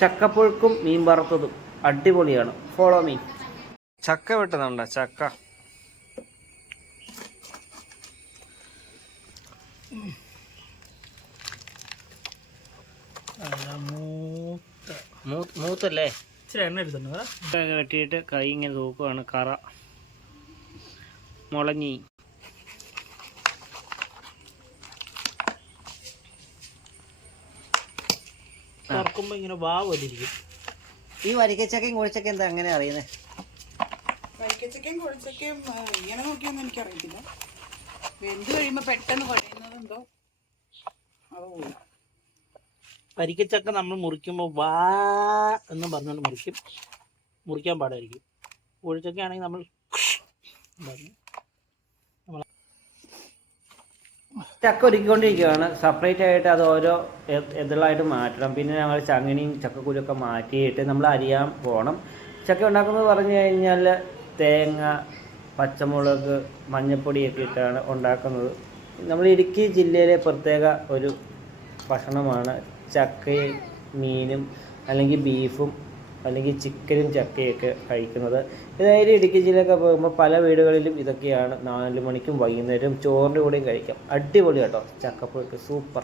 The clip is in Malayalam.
ചക്കപ്പുഴുക്കും മീൻ വറുത്തതും അടിപൊളിയാണ്. ഫോളോ മീ ചക്ക വെട്ടുന്നുണ്ട? ചക്ക. മൂത്തല്ലേ? ഇച്ചിരി എണ്ണ എടുത്തിട്ടുണ്ട്. വെട്ടിയിട്ട് കൈ ഇങ്ങനെ തൂക്കുവാണ് കറ. മുളഞ്ഞി. തുറക്കുമ്പോൾ ഇങ്ങനെ വാ വലിയിരിക്കും ഈ വരിക്കച്ചക്കയും കുഴിച്ചൊക്കെ എന്താ അങ്ങനെ അറിയുന്നത് വരിക്കച്ചക്കയും കുഴിച്ചൊക്കെയും ഇങ്ങനെ നോക്കിയൊന്നും എനിക്കറിയത്തില്ല. വെന്ത് കഴിയുമ്പോൾ പെട്ടെന്ന് കുഴയുന്നതുണ്ടോ അത് വരിക്കച്ചക്ക നമ്മൾ മുറിക്കുമ്പോൾ വാ എന്ന് പറഞ്ഞുകൊണ്ട് മുറിക്കും. മുറിക്കാൻ പാടായിരിക്കും. ഒഴിച്ചൊക്കെ ആണെങ്കിൽ നമ്മൾ പറഞ്ഞു ചക്ക ഒരുക്കിക്കൊണ്ടിരിക്കുകയാണ്. സെപ്പറേറ്റ് ആയിട്ട് അത് ഓരോ എതിളായിട്ട് മാറ്റണം. പിന്നെ ഞങ്ങൾ ചങ്ങനിയും ചക്കക്കുരുമൊക്കെ മാറ്റിയിട്ട് നമ്മൾ അരിയാൻ പോകണം ചക്ക ഉണ്ടാക്കുന്നത് പറഞ്ഞു കഴിഞ്ഞാൽ തേങ്ങ പച്ചമുളക് മഞ്ഞൾപ്പൊടിയൊക്കെ ഇട്ടാണ് ഉണ്ടാക്കുന്നത്. നമ്മൾ ഇടുക്കി ജില്ലയിലെ പ്രത്യേക ഒരു ഭക്ഷണമാണ് ചക്കയും മീനും അല്ലെങ്കിൽ ബീഫും അല്ലെങ്കിൽ ചിക്കനും ചക്കയൊക്കെ കഴിക്കുന്നത്. ഇതായാലും ഇടുക്കി ജില്ലയൊക്കെ പോകുമ്പോൾ പല വീടുകളിലും ഇതൊക്കെയാണ് നാല് മണിക്കും വൈകുന്നേരം ചോറിന്റെ കൂടെയും കഴിക്കാം. അടിപൊളി കേട്ടോ. ചക്കപ്പുഴുക്ക്. സൂപ്പർ.